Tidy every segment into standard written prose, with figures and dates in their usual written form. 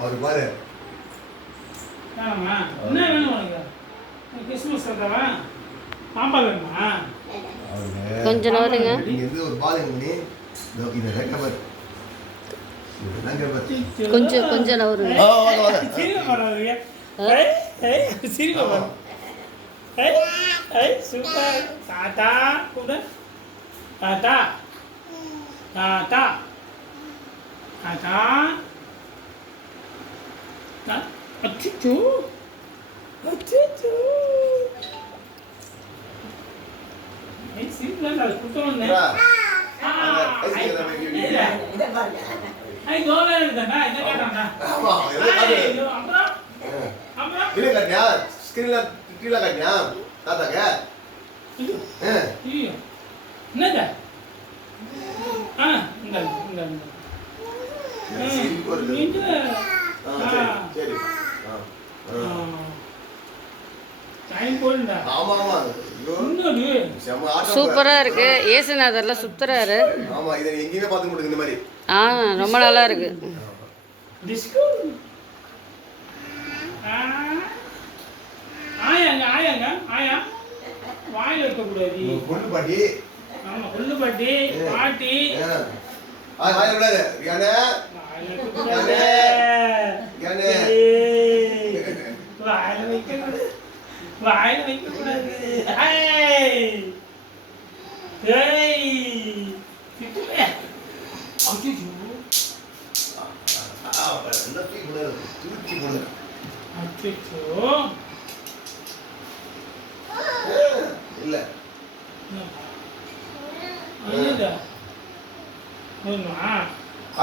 அவரு பாரு என்ன வேணும் உனக்கு? கிறிஸ்மஸ் வந்தவா பாம்பா வேணுமா? கொஞ்சம் நவருங்க. ஒரு பாருங்க கொஞ்சம் கொஞ்சம் நவருங்க. சூப்பர் தாத்தா கூட தாத்தா தாத்தா தாத்தா அச்சோ அச்சோ சிம்பிளா குத்தம் வந்தேன். சூப்பரா இருக்கு. ஏசுநாதர்ல சுத்துறாரு. ரொம்ப நல்லா இருக்கு. வாயில வைக்கக்கூடாது. கொள்ளு பாட்டி. ஆமா கொள்ளு பாட்டி பாட்டி. வாயில விடாத. யானே. யானே. யானே. வாயில வைக்கக்கூடாது. வாயில வைக்கக்கூடாது. ஏய். ஏய். கிட்டே. அச்சோ. என்ன தூக்கி போடு. தூக்கி போடு. அச்சோ. இல்ல இல்ல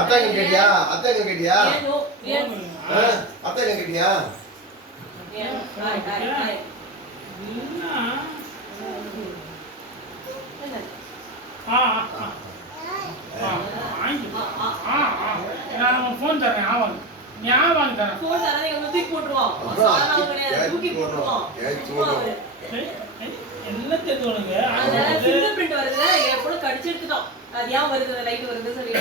அத்தாங்க கேட்டியா? அத்தாங்க கேட்டியா? அத்தாங்க கேட்டியா? போன் தரேன். ஆவாங்க ஞாபகம் தரேன். போன் தரேன். தூக்கி போட்டுருவோம். தூக்கி போட்டுருவோம். என்ன தெரியுங்க? அதனால ஃபிங்கர் பிரிண்ட் வருதுல எப்போ கடிச்சு எடுத்துட்டோம். அது ஏன் வருது லைட் வருது சொல்லி.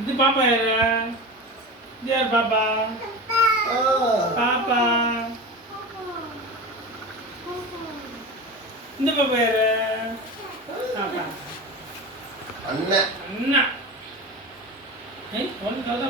இது பாப்பா யாரா? யார் பாப்பா? பாப்பா. இந்த பாப்பா யாரா? பாப்பா. அண்ணா. அண்ணா. ஏய் ஒன் கவுதா